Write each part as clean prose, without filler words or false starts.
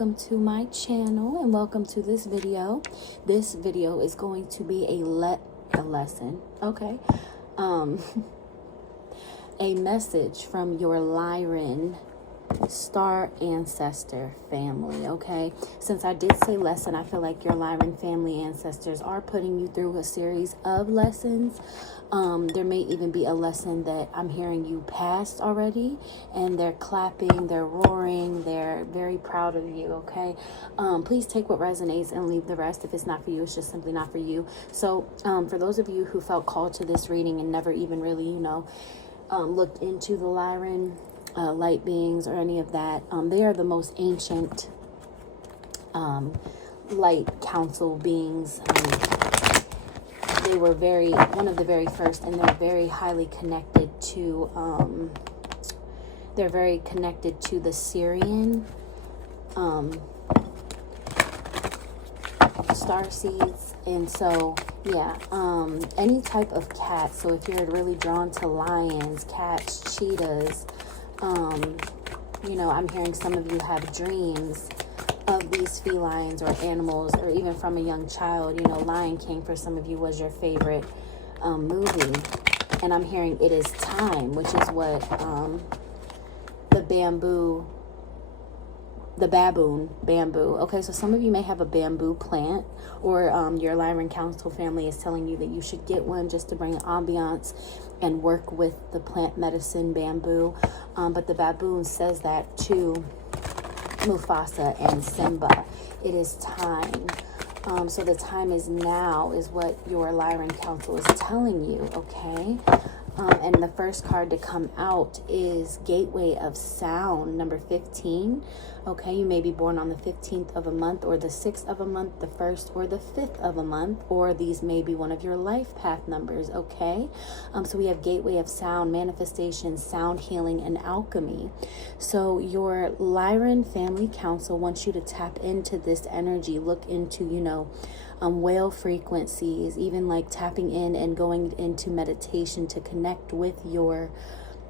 welcome to my channel and welcome to this video. This video is going to be a lesson, okay? A message from your Lyran star ancestor family, okay? Since I did say lesson, I feel like your Lyran family ancestors are putting you through a series of lessons. There may even be a lesson that I'm hearing you passed already, and they're clapping, they're roaring, they're very proud of you, okay? Please take what resonates and leave the rest. If it's not for you, it's just simply not for you. So for those of you who felt called to this reading and never even really, looked into the Lyran light beings or any of that, they are the most ancient light council beings. They were one of the very first, and they're very highly connected to the Syrian star seeds. And so yeah, any type of cat. So if you're really drawn to lions, cats, cheetahs, I'm hearing some of you have dreams of these felines or animals, or even from a young child. Lion King for some of you was your favorite movie, and I'm hearing it is time, which is what the baboon bamboo. Okay, so some of you may have a bamboo plant, or your Lyran Council family is telling you that you should get one just to bring ambiance and work with the plant medicine bamboo. But the baboon says that to Mufasa and Simba. It is time. So the time is now, is what your Lyran Council is telling you, okay? And the first card to come out is Gateway of Sound, number 15. Okay, you may be born on the 15th of a month, or the 6th of a month, the 1st or the 5th of a month, or these may be one of your life path numbers, okay? So we have Gateway of Sound, manifestation, sound healing, and alchemy. So your Lyran Family Council wants you to tap into this energy, look into, whale frequencies, even like tapping in and going into meditation to connect with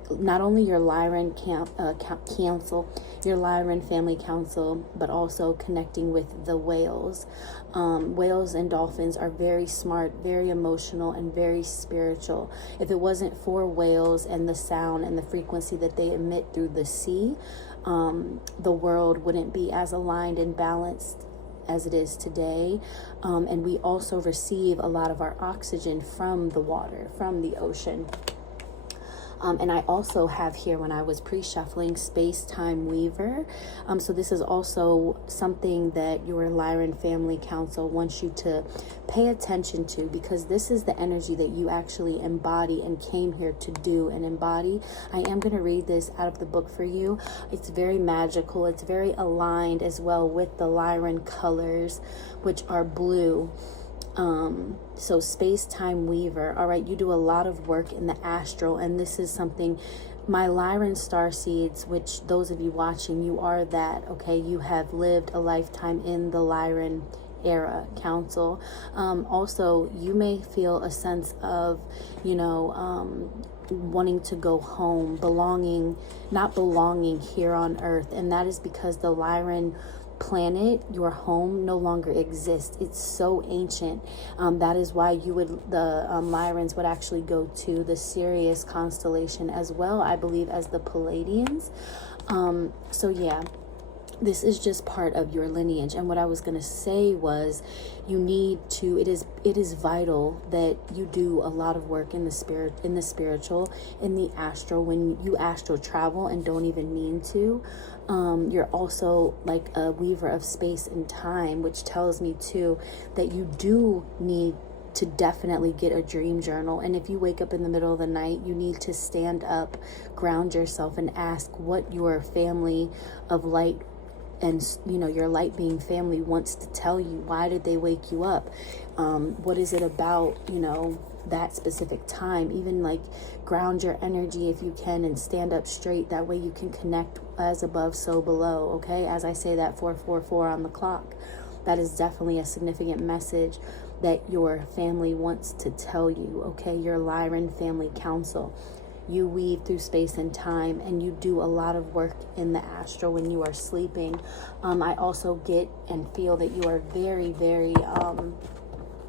not only your Lyran council, your Lyran Family Council, but also connecting with the whales. Whales and dolphins are very smart, very emotional, and very spiritual. If it wasn't for whales and the sound and the frequency that they emit through the sea, the world wouldn't be as aligned and balanced as it is today. And we also receive a lot of our oxygen from the water, from the ocean. And I also have here, when I was pre-shuffling, Space-Time Weaver. So this is also something that your Lyran Family Council wants you to pay attention to, because this is the energy that you actually embody and came here to do and embody. I am going to read this out of the book for you. It's very magical. It's very aligned as well with the Lyran colors, which are blue. So Space-Time Weaver. All right, you do a lot of work in the astral, and this is something, my Lyran star seeds, which those of you watching, you are that, okay? You have lived a lifetime in the Lyran era council. Also, you may feel a sense of, wanting to go home, not belonging here on earth, and that is because the Lyran planet, your home, no longer exists. It's so ancient. That is why the Lyrans would actually go to the Sirius constellation as well, I believe, as the Palladians. So yeah, this is just part of your lineage. And what I was going to say was, it is vital that you do a lot of work in the spiritual, in the astral. When you astral travel and don't even mean to, you're also like a weaver of space and time, which tells me too that you do need to definitely get a dream journal. And if you wake up in the middle of the night, you need to stand up, ground yourself, and ask what your family of light and your light being family wants to tell you. Why did they wake you up? What is it about that specific time? Even like ground your energy if you can, and stand up straight. That way you can connect as above, so below. Okay, as I say that 444 on the clock, that is definitely a significant message that your family wants to tell you. Okay, your Lyran Family Council. You weave through space and time, and you do a lot of work in the astral when you are sleeping. I also get and feel that you are very, very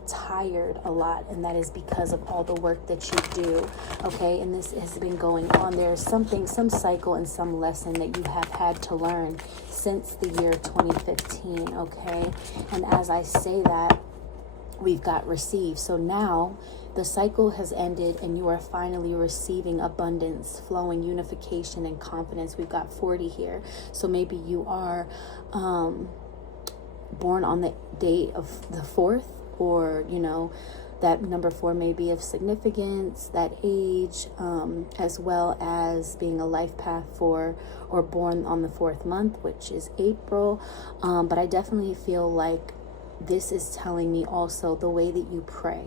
tired a lot, and that is because of all the work that you do. Okay, and this has been going on. There's something, some cycle and some lesson that you have had to learn since the year 2015. Okay, and as I say that, we've got receive. So now the cycle has ended and you are finally receiving abundance, flowing, unification, and confidence. We've got 40 here. So maybe you are born on the day of the 4th, or, you know, that number 4 may be of significance, that age, as well as being a life path for, or born on the 4th month, which is April. But I definitely feel like this is telling me also the way that you pray.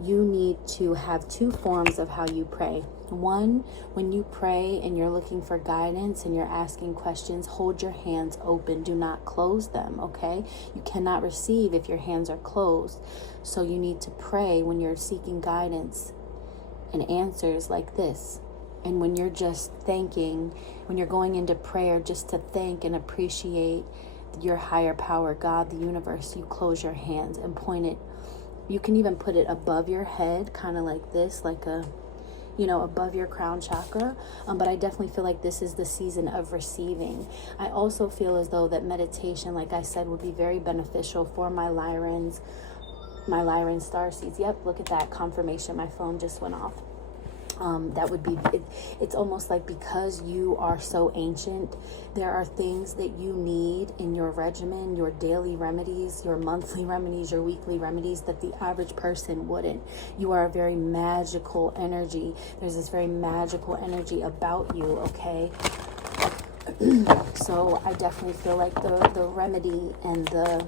You need to have 2 forms of how you pray. One, when you pray and you're looking for guidance and you're asking questions, hold your hands open. Do not close them, okay? You cannot receive if your hands are closed. So you need to pray when you're seeking guidance and answers like this. And when you're just thanking, when you're going into prayer just to thank and appreciate your higher power, God, the universe, you close your hands and point it. You can even put it above your head, kind of like this, like a, you know, above your crown chakra. But I definitely feel like this is the season of receiving. I also feel as though that meditation, like I said, would be very beneficial for my Lyran starseeds. Yep, look at that confirmation. My phone just went off. That would be it. It's almost like because you are so ancient, there are things that you need in your regimen, your daily remedies, your monthly remedies, your weekly remedies that the average person wouldn't. You are a very magical energy. There's this very magical energy about you, okay? So I definitely feel like the remedy and the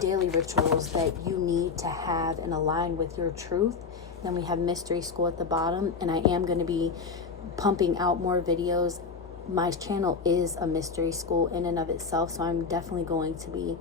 daily rituals that you need to have and align with your truth. Then we have Mystery School at the bottom, and I am going to be pumping out more videos. My channel is a mystery school in and of itself, so I'm definitely going to be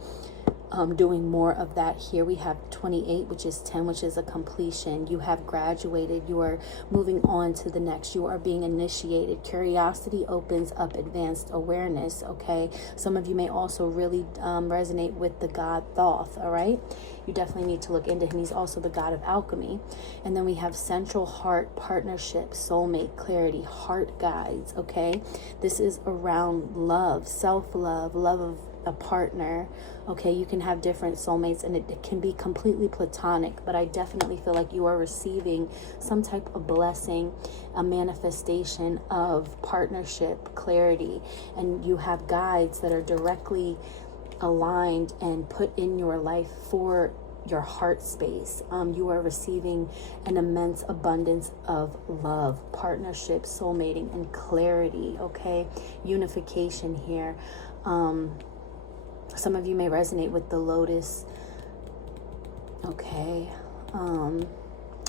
doing more of that here. We have 28, which is 10, which is a completion. You have graduated. You are moving on to the next. You are being initiated. Curiosity opens up advanced awareness, okay? Some of you may also really resonate with the god Thoth, all right? You definitely need to look into him. He's also the god of alchemy. And then we have central heart, partnership, soulmate, clarity, heart guides, okay? This is around love, self-love, love of a partner, okay? You can have different soulmates and it can be completely platonic, but I definitely feel like you are receiving some type of blessing, a manifestation of partnership, clarity, and you have guides that are directly aligned and put in your life for your heart space. You are receiving an immense abundance of love, partnership, soulmating, and clarity, okay? Unification here. Some of you may resonate with the lotus, okay?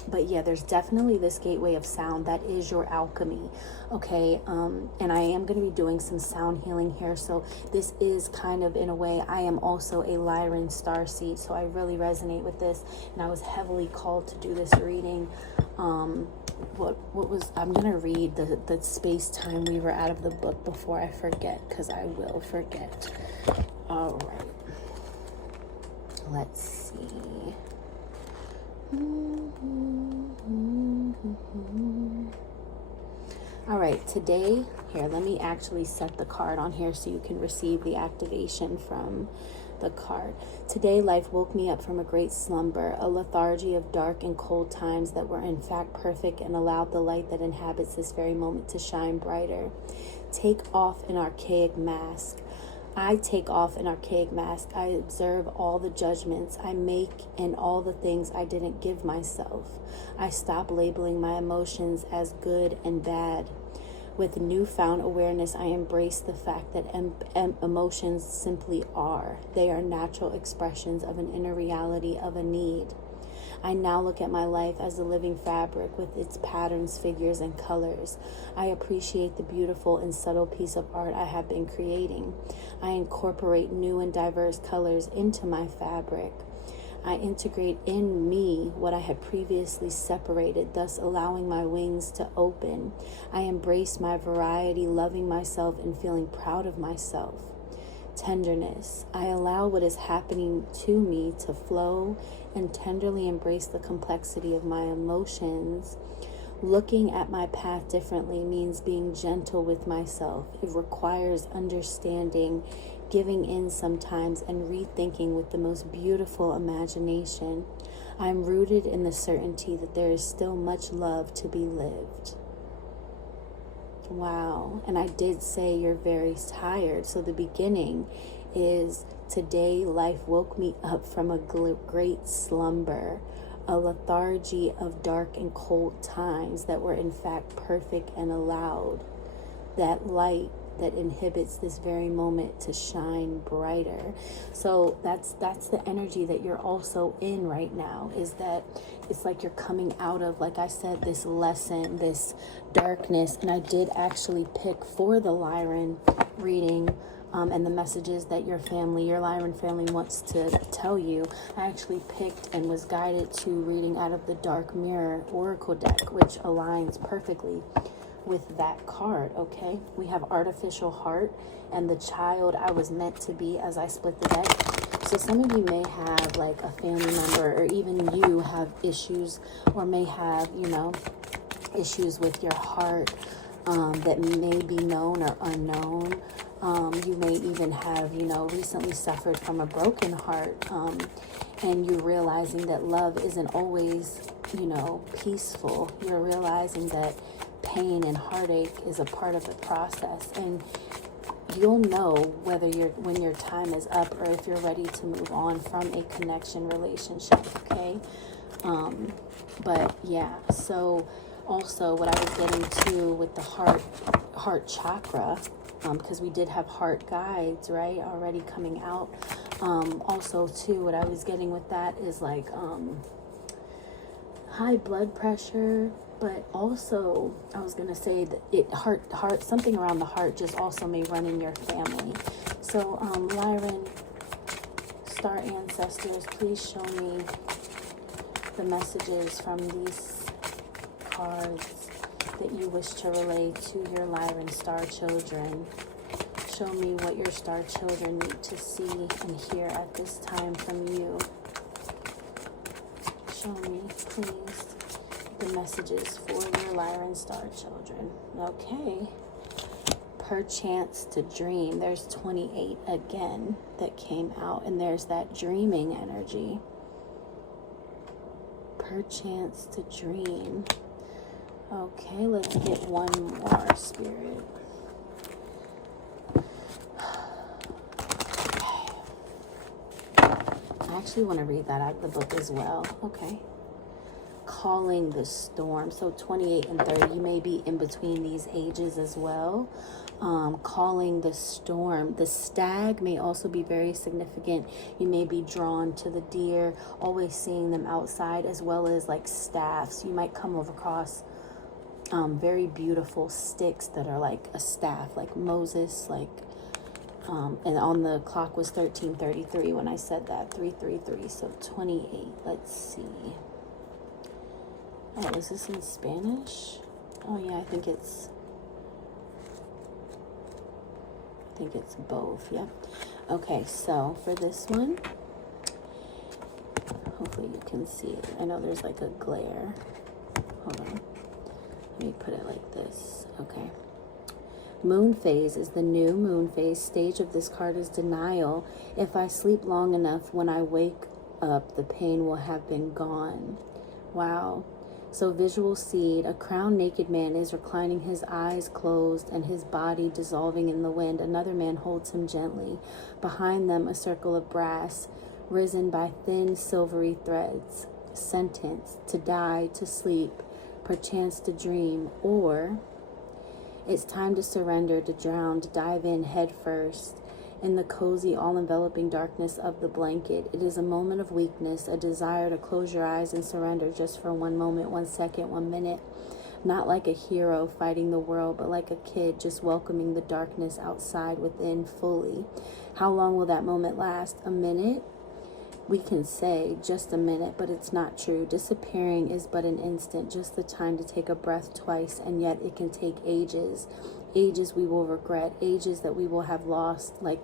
But yeah, there's definitely this gateway of sound that is your alchemy, okay? And I am going to be doing some sound healing here, so this is kind of, in a way, I am also a Lyran starseed, so I really resonate with this, and I was heavily called to do this reading. What was, I'm going to read the space-time weaver out of the book before I forget, because I will forget. All right, let's see. All right, today, here, let me actually set the card on here so you can receive the activation from the card. Today, life woke me up from a great slumber, a lethargy of dark and cold times that were in fact perfect, and allowed the light that inhabits this very moment to shine brighter. Take off an archaic mask. I take off an archaic mask. I observe all the judgments I make and all the things I didn't give myself. I stop labeling my emotions as good and bad. With newfound awareness, I embrace the fact that emotions simply are. They are natural expressions of an inner reality of a need. I now look at my life as a living fabric with its patterns, figures, and colors. I appreciate the beautiful and subtle piece of art I have been creating. I incorporate new and diverse colors into my fabric. I integrate in me what I had previously separated, thus allowing my wings to open. I embrace my variety, loving myself and feeling proud of myself. Tenderness. I allow what is happening to me to flow and tenderly embrace the complexity of my emotions. Looking at my path differently means being gentle with myself. It requires understanding, giving in sometimes, and rethinking with the most beautiful imagination. I'm rooted in the certainty that there is still much love to be lived. Wow. And I did say you're very tired. So the beginning is, today life woke me up from a great slumber, a lethargy of dark and cold times that were in fact perfect and allowed that light that inhibits this very moment to shine brighter. So that's the energy that you're also in right now, is that it's like you're coming out of, like I said, this lesson, this darkness. And I did actually pick for the Lyran reading and the messages that your Lyran family wants to tell you. I actually picked and was guided to reading out of the Dark Mirror Oracle deck, which aligns perfectly with that card. Okay, we have artificial heart and the child I was meant to be as I split the deck. So some of you may have like a family member, or even you have issues, or may have, issues with your heart that may be known or unknown. You may even have, recently suffered from a broken heart, and you're realizing that love isn't always, peaceful. You're realizing that pain and heartache is a part of the process, and you'll know when your time is up, or if you're ready to move on from a connection relationship. Okay, but yeah. So also, what I was getting to with the heart chakra, because we did have heart guides, right, already coming out. Also, too, what I was getting with that is like high blood pressure. But also, I was going to say that heart, something around the heart just also may run in your family. So, Lyran, star ancestors, please show me the messages from these cards that you wish to relay to your Lyran star children. Show me what your star children need to see and hear at this time from you. Show me, please, the messages for your Lyran star children. Okay. Perchance to dream. There's 28 again that came out, and there's that dreaming energy. Perchance to dream. Okay, let's get one more, Spirit. Okay. I actually want to read that out of the book as well. Okay. Calling the storm. So 28 and 30, you may be in between these ages as well. Calling the storm. The stag may also be very significant. You may be drawn to the deer, always seeing them outside, as well as like staffs. You might come across very beautiful sticks that are like a staff, like Moses, like and on the clock was 13:33 when I said that, 333. So 28. Let's see. Oh, is this in Spanish? Oh yeah, I think it's both. Yep. Okay, so for this one, hopefully you can see it. I know there's like a glare. Hold on. Let me put it like this. Okay. Moon phase is the new moon phase. Stage of this card is denial. If I sleep long enough, when I wake up, the pain will have been gone. Wow. So visual seed, a crowned naked man is reclining, his eyes closed and his body dissolving in the wind. Another man holds him gently. Behind them, a circle of brass, risen by thin silvery threads. Sentence, to die, to sleep, perchance to dream, or it's time to surrender, to drown, to dive in head first. In the cozy, all-enveloping darkness of the blanket, it is a moment of weakness, a desire to close your eyes and surrender just for 1 moment, 1 second, 1 minute. Not like a hero fighting the world, but like a kid just welcoming the darkness outside within fully. How long will that moment last? A minute? We can say just a minute, but it's not true. Disappearing is but an instant, just the time to take a breath twice, and yet it can take ages. Ages we will regret, ages that we will have lost, like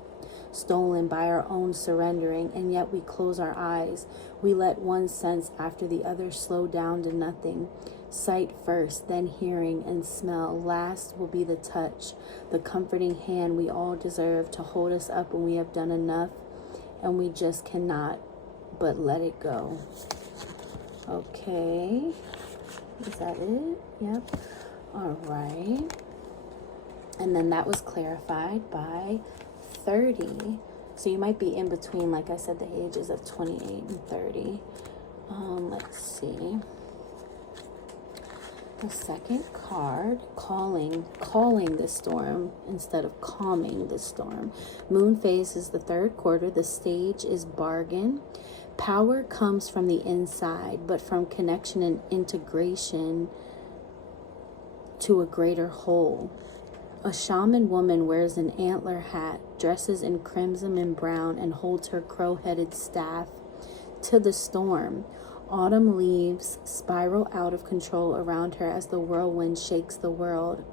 stolen by our own surrendering, and yet we close our eyes. We let one sense after the other slow down to nothing. Sight first, then hearing and smell. Last will be the touch, the comforting hand we all deserve to hold us up when we have done enough, and we just cannot but let it go. Okay, is that it? Yep. All right. And then that was clarified by 30. So you might be in between, like I said, the ages of 28 and 30. Let's see. The second card, calling the storm instead of calming the storm. Moon phase is the third quarter. The stage is bargain. Power comes from the inside, but from connection and integration to a greater whole. A shaman woman wears an antler hat, dresses in crimson and brown, and holds her crow-headed staff to the storm. Autumn leaves spiral out of control around her as the whirlwind shakes the world.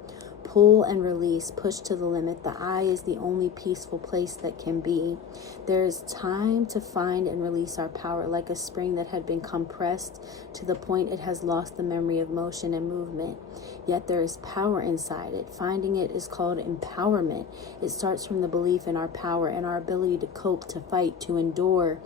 Pull and release, push to the limit. The eye is the only peaceful place that can be. There is time to find and release our power, like a spring that had been compressed to the point it has lost the memory of motion and movement. Yet there is power inside it. Finding it is called empowerment. It starts from the belief in our power and our ability to cope, to fight, to endure,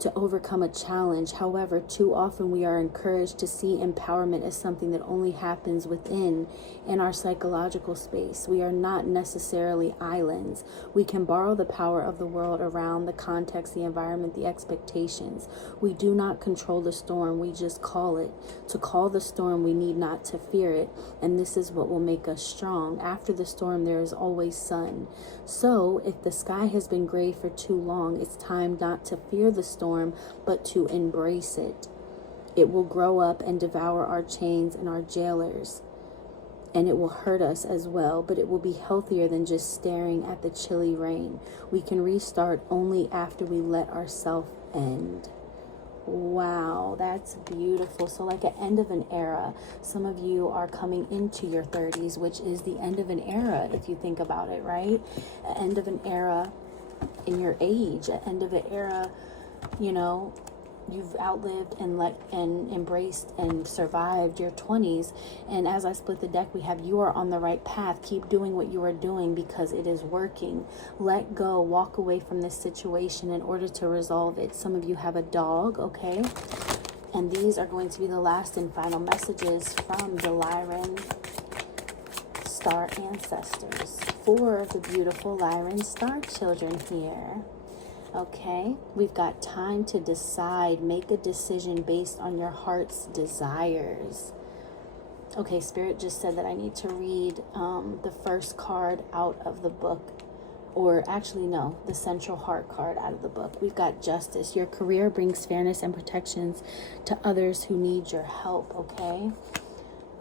to overcome a challenge. However, too often we are encouraged to see empowerment as something that only happens within, in our psychological space. We are not necessarily islands. We can borrow the power of the world around, the context, the environment, the expectations. We do not control the storm, we just call it. To call the storm, we need not to fear it, and this is what will make us strong. After the storm, there is always sun. So, if the sky has been gray for too long, it's time not to fear the storm, but to embrace it. It will grow up and devour our chains and our jailers, and it will hurt us as well, but it will be healthier than just staring at the chilly rain. We can restart only after we let ourselves end. Wow, that's beautiful. So like an end of an era. Some of you are coming into your 30s, which is the end of an era, if you think about it, right? An end of an era in your age, an end of an era, you know, you've outlived and embraced and survived your 20s. And as I split the deck, we have you are on the right path. Keep doing what you are doing because it is working. Let go, walk away from this situation in order to resolve it. Some of you have a dog, okay? And these are going to be the last and final messages from the Lyran star ancestors for the beautiful Lyran star children here. Okay, we've got time to decide. Make a decision based on your heart's desires. Okay, Spirit just said that I need to read the first card out of the book. Or actually, no, the Central Heart card out of the book. We've got Justice. Your career brings fairness and protections to others who need your help, okay?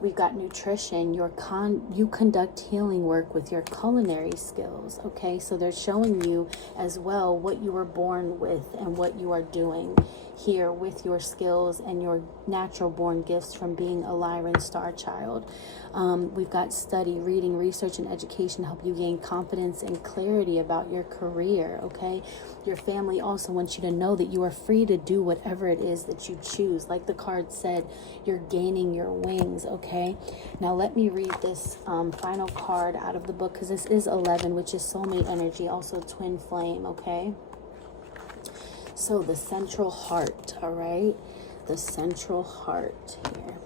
We've got Nutrition. You conduct healing work with your culinary skills, okay? So they're showing you as well what you were born with and what you are doing here with your skills and your natural born gifts from being a Lyran star child. We've got study, reading, research, and education help you gain confidence and clarity about your career, okay? Your family also wants you to know that you are free to do whatever it is that you choose. Like the card said, you're gaining your wings, okay? Now let me read this final card out of the book, because this is 11, which is soulmate energy, also twin flame, okay? So the Central Heart, all right? The Central Heart here.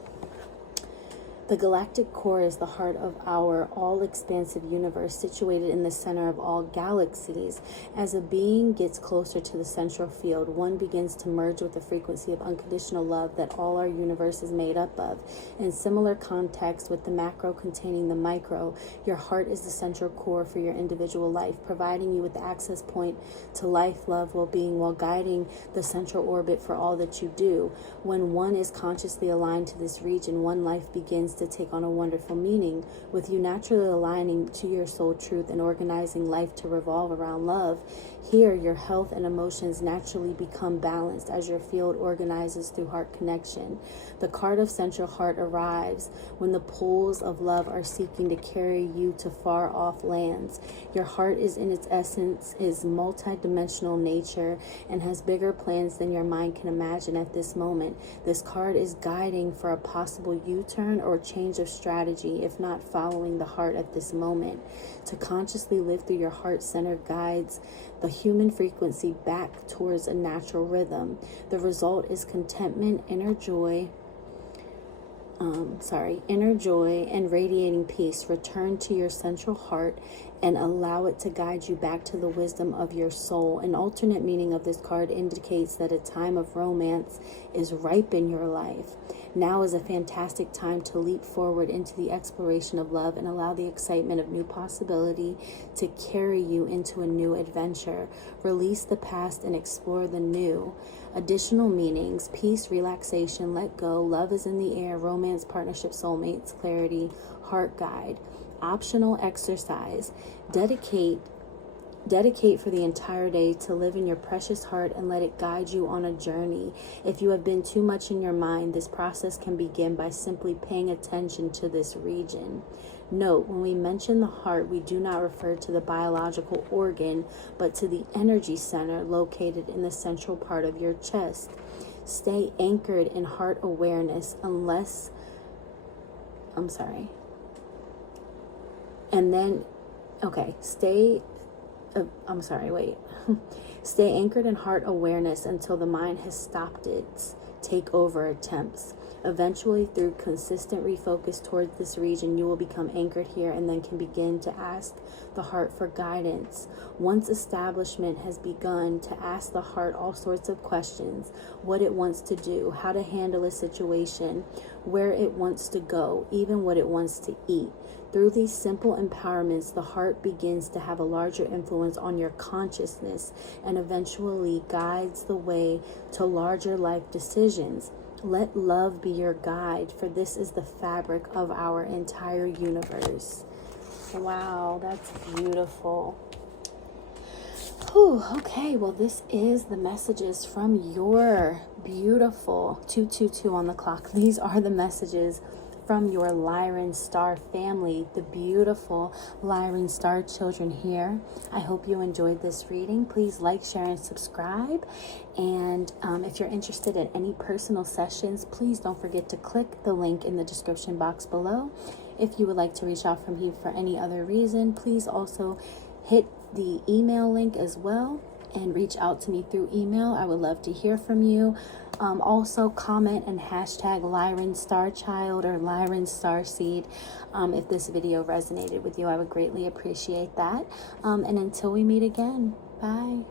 The galactic core is the heart of our all-expansive universe, situated in the center of all galaxies. As a being gets closer to the central field, one begins to merge with the frequency of unconditional love that all our universe is made up of. In similar context with the macro containing the micro, your heart is the central core for your individual life, providing you with the access point to life, love, well-being, while guiding the central orbit for all that you do. When one is consciously aligned to this region, one life begins to take on a wonderful meaning. With you naturally aligning to your soul truth and organizing life to revolve around love, here your health and emotions naturally become balanced as your field organizes through heart connection. The card of Central Heart arrives when the pulls of love are seeking to carry you to far off lands. Your heart is in its essence, is multidimensional nature, and has bigger plans than your mind can imagine at this moment. This card is guiding for a possible U-turn or change of strategy if not following the heart at this moment. To consciously live through your heart center guides the human frequency back towards a natural rhythm. The result is contentment, inner joy and radiating peace. Return to your central heart and allow it to guide you back to the wisdom of your soul. An alternate meaning of this card indicates that a time of romance is ripe in your life. Now is a fantastic time to leap forward into the exploration of love and allow the excitement of new possibility to carry you into a new adventure. Release the past and explore the new. Additional meanings: peace, relaxation, let go, love is in the air, romance, partnership, soulmates, clarity, heart guide. Optional exercise: dedicate for the entire day to live in your precious heart and let it guide you on a journey. If you have been too much in your mind, this process can begin by simply paying attention to this region. Note, when we mention the heart, we do not refer to the biological organ, but to the energy center located in the central part of your chest. Stay anchored in heart awareness Stay anchored in heart awareness until the mind has stopped its takeover attempts. Eventually, through consistent refocus towards this region, you will become anchored here and then can begin to ask the heart for guidance. Once establishment has begun, to ask the heart all sorts of questions: what it wants to do, how to handle a situation, where it wants to go, even what it wants to eat. Through these simple empowerments, the heart begins to have a larger influence on your consciousness and eventually guides the way to larger life decisions. Let love be your guide, for this is the fabric of our entire universe. Wow, that's beautiful. Whew, okay, well, this is the messages from your beautiful 222 on the clock. These are the messages from your Lyran Star family, the beautiful Lyran Star children here. I hope you enjoyed this reading. Please like, share, and subscribe. And if you're interested in any personal sessions, please don't forget to click the link in the description box below. If you would like to reach out from me for any other reason, please also hit the email link as well and reach out to me through email. I would love to hear from you. Also comment and hashtag Lyran Star Child or Lyran Star Seed if this video resonated with you. I would greatly appreciate that. And until we meet again, bye.